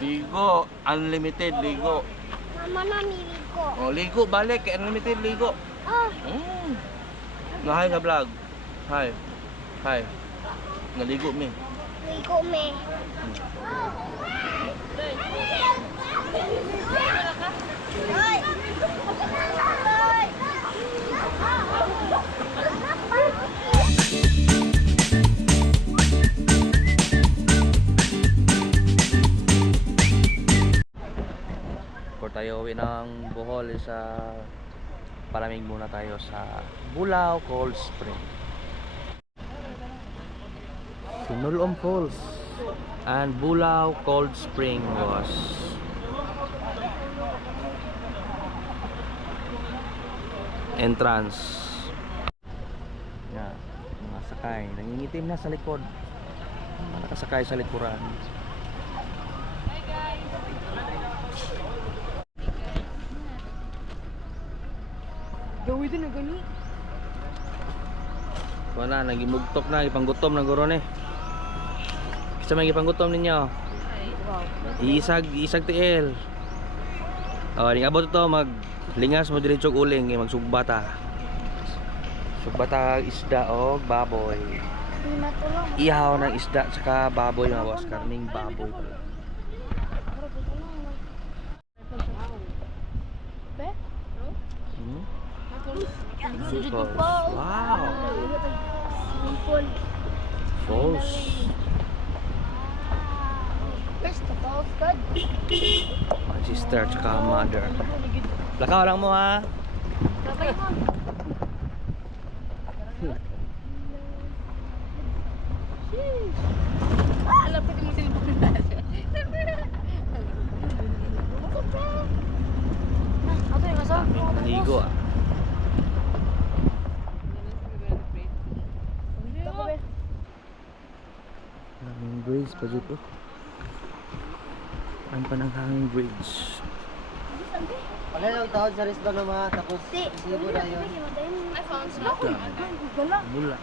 Ligo, unlimited ligo. Mama na niligo. Oh, ligo balik unlimited ligo. Oh, Mm. Na hi sa vlog. Hi. Hi. Naligo mi. ligo me. Before tayo uwi ng Bohol sa palamig muna tayo sa Bulao Cold Spring. Sinulom Falls and Bulao Cold Spring was entrance. Yan, mga sakay. Nangingitim na sa likod. Mga nakasakay sa likuran. Gawin din na gani. Wala, nagimugtok na, ipanggutom na guro ni. Kasi may ipanggutom ninyo. Isag, isag tiil. Oh, ning abot ito mag lingas mo diretso og uling kay magsugbata. Sugbata isda o baboy. Ihaw ng isda tsaka baboy mga boss, karning baboy. Be? Wow. Falls. Where's the falls good? My sister tsaka mother. Lakaw lang mo ha. Mo. Daming bridge pa dito. Ang pananghanging bridge. Wala lang tawad sa resba na mga tapos isibo na yun. I found some. Mula.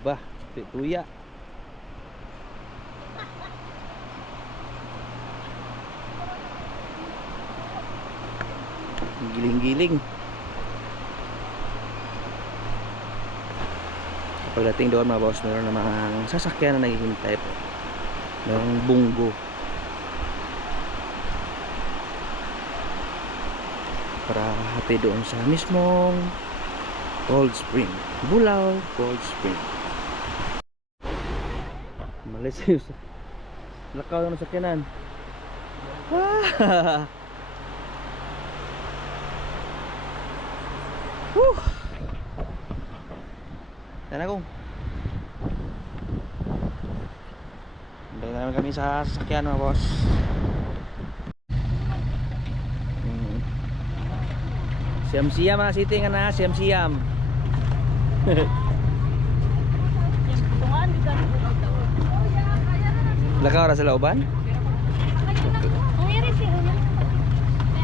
Bah, tuya. Giling-giling. Pagdating doon mga boss, meron namang sasakyan na naghihintay po. Merong bunggo. Para hati doon sa mismong Cold Spring. Bulao Cold Spring. Malis yun sa... Lakaw ng sakyanan. Ah! Whew! Yan ako. Balik na naman kami sa sasakyan mga boss. Mm. Siyam-siyam na city nga na, siyam-siyam. Lakaw ra sa lauban?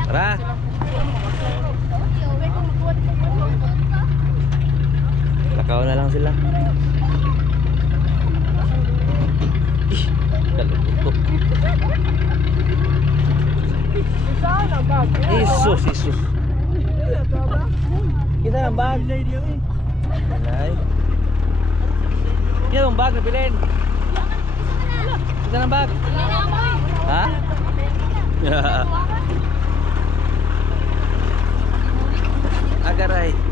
Tara. Lakaw na lang sila. Kalungkot. Isus, isus. Kita ng bag. Alay. Kita ng bag na bilhin. Kita ng bag. Ha? Agaray. Wow.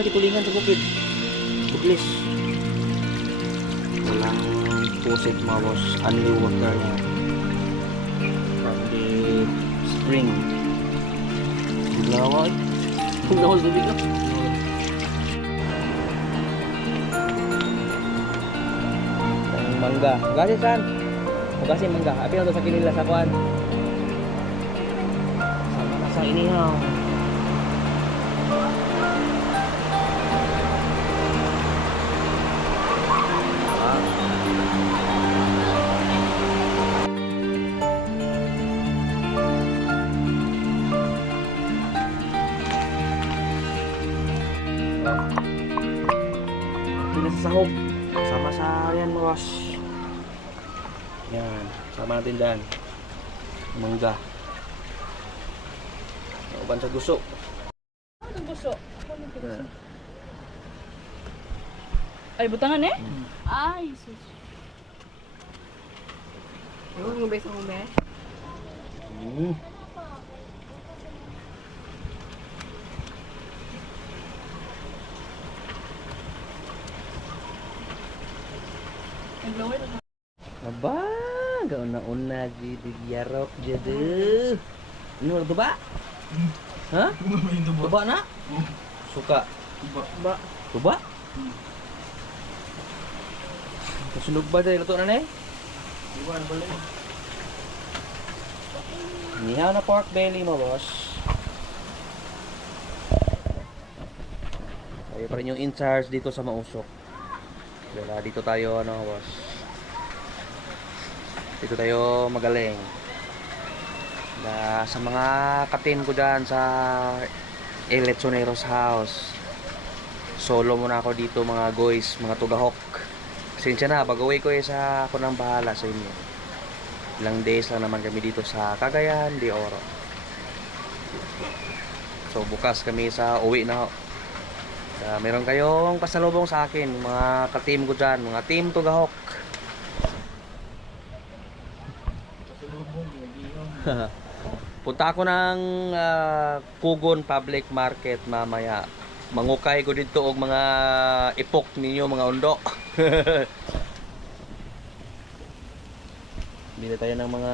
Oh, naman titulingan sa bukid. Buklis. Walang pusit mga boss. Only water na. From the spring. Biglawa eh. Biglawa sa bigla. Ang mangga. Gasi san? Gasi mangga. Abi na to sa kinila sa kuan. Sama na sa inihaw. Sahog. Sama sa yan mga boss. Yan. Sama natin dyan. Mangga. Uban sa guso. Ang gusto. Yan. Ay, butangan eh? Ay, sus. Ano yung besa mo, be? Mm. Ang lower na. Aba, gauna-una di digyarok jade. Ini wala tuba? Ha? Tuba na? Suka. Tuba. Tuba? Kasunog ba dahil luto na na eh? Nihaw na pork belly mo, boss. Tayo pa rin yung in charge dito sa Mausok. Kaya dito tayo, ano, boss. Dito tayo magaling. Na, sa mga katin ko dyan sa El Lechoneros House. Solo muna ako dito mga guys, mga tugahok. Pasensya na, pag-uwi ko eh sa ako nang bahala sa inyo. Ilang days lang naman kami dito sa Cagayan de Oro. So bukas kami sa uwi na. Kaya meron kayong pasalubong sa akin, mga ka-team ko dyan, mga team Tugahok. Punta ako ng ah, Kugon Public Market mamaya. Mangukay ko dito og mga ipok ninyo mga undo. Bili tayo ng mga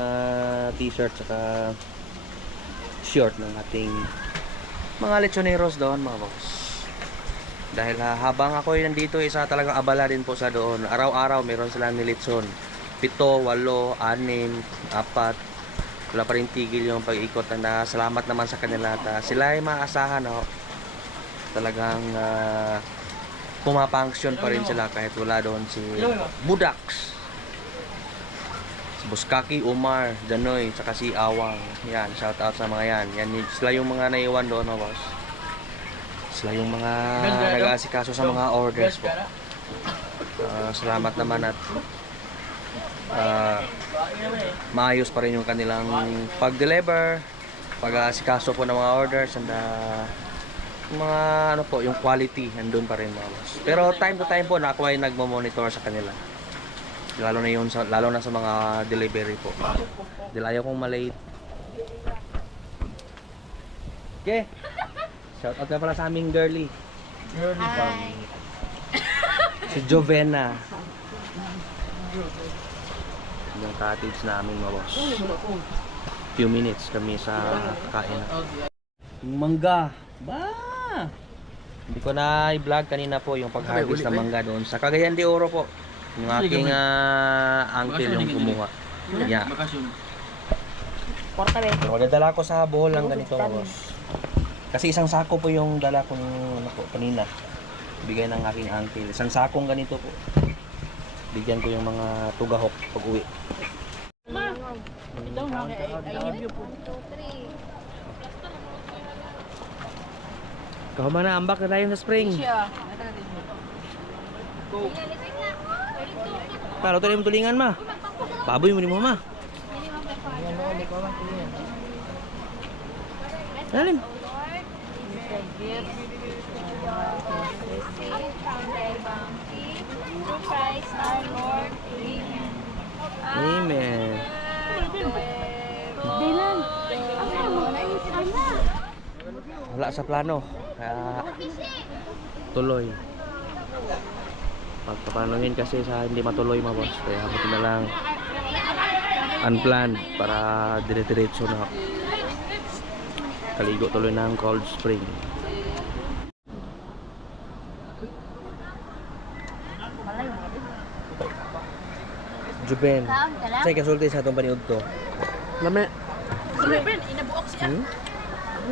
t-shirt saka short ng ating mga lechoneros doon mga boss. Dahil ah, habang ako ay nandito, isa talagang abala din po sa doon. Araw-araw meron silang nilitson. Pito, walo, anim, apat. Wala pa rin tigil yung pag-ikot. Na salamat naman sa kanila. At, ah, sila ay maasahan. Oh. Talagang uh, pumapanksyon pa rin sila kahit wala doon si Budaks. Si Buskaki, Umar, Danoy, saka si Awang. Yan, shout out sa mga yan. Yan sila yung mga naiwan doon, mga boss. Sila yung mga nag-aasikaso sa mga orders po. Ah, salamat naman at ah, maayos pa rin yung kanilang pag-deliver, pag-aasikaso po ng mga orders and yung mga ano po, yung quality andun pa rin mga boss. Pero time to time po na ako ay nagmo-monitor sa kanila. Lalo na yun sa, lalo na sa mga delivery po. Dahil ayaw kong malate. Okay. Shout out na pala sa aming girly. Hi. Si Jovena. Yung cottage namin mga boss. Few minutes kami sa kakain. Mangga. Ba! Hindi ko na i-vlog kanina po yung pag-harvest ng mangga doon sa Cagayan de Oro po. Yung aking ah, uncle yung kumuha. Yeah. Pero nadala ko sa Bohol lang ganito mga boss. Kasi isang sako po yung dala ko ano po, kanina. Bigay ng aking uncle. Isang sakong ganito po. Bigyan ko yung mga tugahok pag uwi. Ito, mga I give you po. Kahuma na, ambak na tayo sa spring. Siya. Para ito yung tulingan ma. Baboy mo ni mo ma. Alin? Amen. Dilan. Wala sa plano. Kaya tuloy. Pagpapanungin kasi sa hindi matuloy mga boss. Kaya buti na lang unplanned para dire-diretso na kaligo tuloy ng cold spring. Juben, sa'yo kasulti sa itong paniud to. Lami. Friend, inabuok siya. Hmm?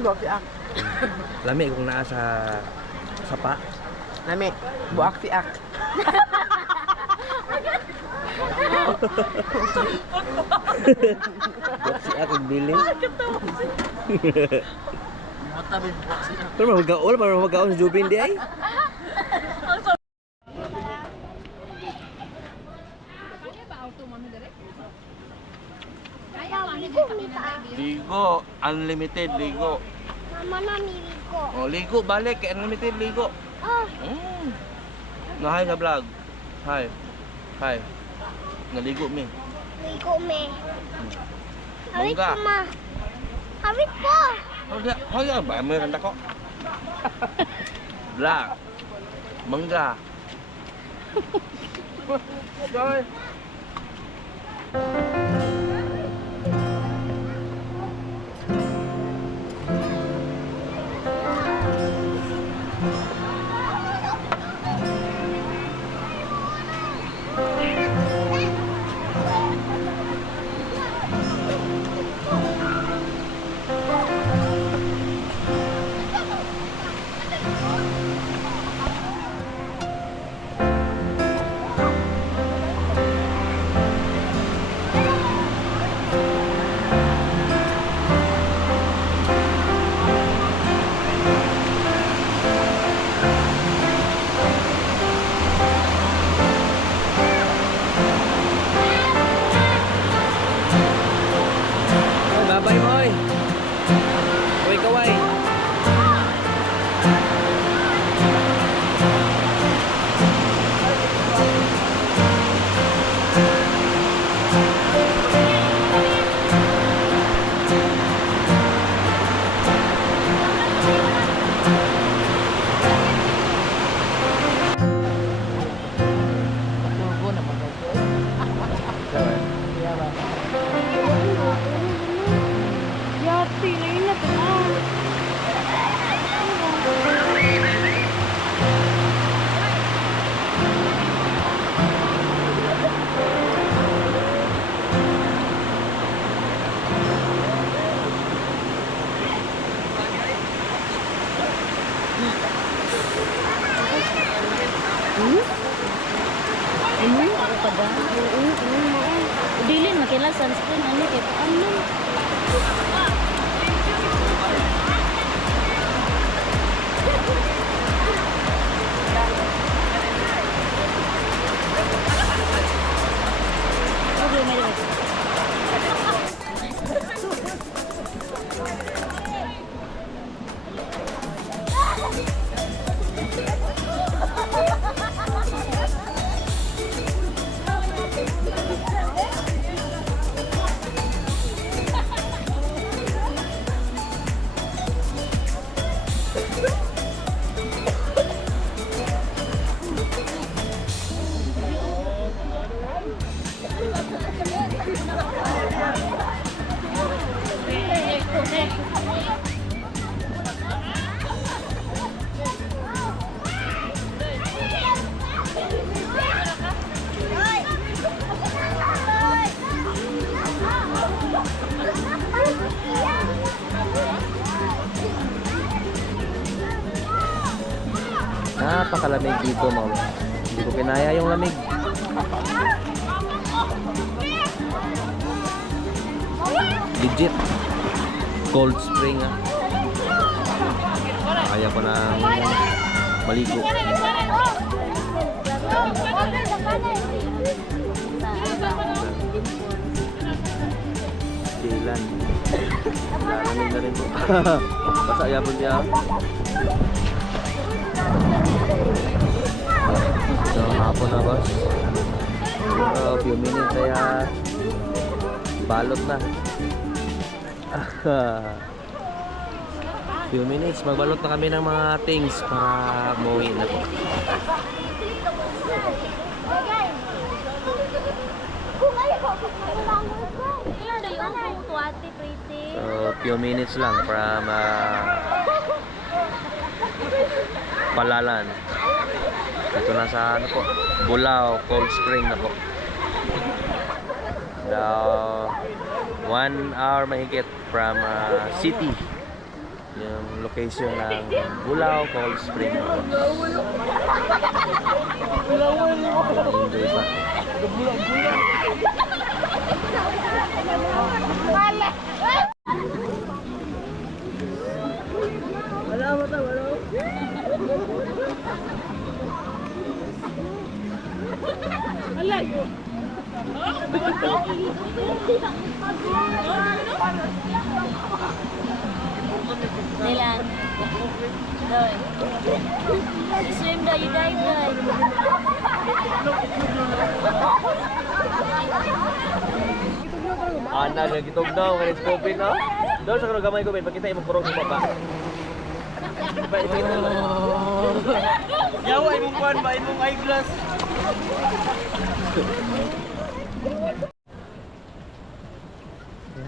Buak si Ak. Lami kung naa sa sapa. Lami. Buak si Ak. Buwak si ako bilin. Pero magaol, pero magaol sa Jubin di ay. Ligo, unlimited ligo. Mama na mili ko. Oh, ligo balik kay unlimited ligo. Ah, Mm. Na hi sa vlog. Hi. Hi. Naligo mi. mili ko me. Hawit Mangga. ko ma. Hawit ko. Oh, dia, oh ya, ba mo kanta ko. Vlog. Mangga. Guys. Napakalamig dito, ma'am. Hindi ko kinaya yung lamig. Legit. Cold spring, ah. Kaya ko na maligo. Silan. Lalamig na rin po. Basta yapon niya. So, hapon na boss. So, few minutes kaya balot na. Few minutes, magbalot na kami ng mga things para umuwi na po. So, few minutes lang para ma palalan. Ito na sa ano po, Bulao Cold Spring na po. The one hour mahigit from uh, city yung location ng Bulao Cold Spring. Enjoy pa. Nilan. Doy. You swim daw, you dive daw. Ana nga gitog daw kanis kopin no. Daw sa kanang gamay ko ben pakita imong kurong sa baba. Yawa imong kuan ba imong eyeglass.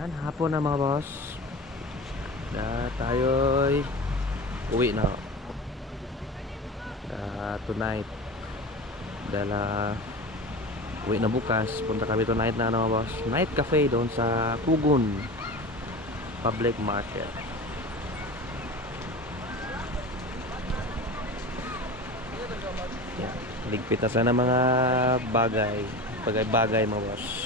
Ayan, hapon na mga boss. Na tayo'y uwi na. Ah, tonight. Dahil ah, uwi na bukas. Punta kami tonight na ano mga boss. Night cafe doon sa Kugun Public Market. Yan. Ligpit na sana mga bagay. Bagay-bagay mga boss.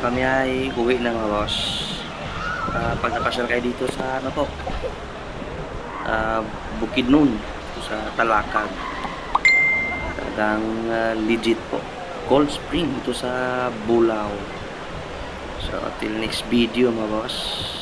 Kami ay uwi na mga boss. Uh, pag napasyal kayo dito sa ano to, ah, Bukidnon, dito sa Talakag. Talagang ah, legit po. Cold Spring dito sa Bulao. So, till next video mga boss.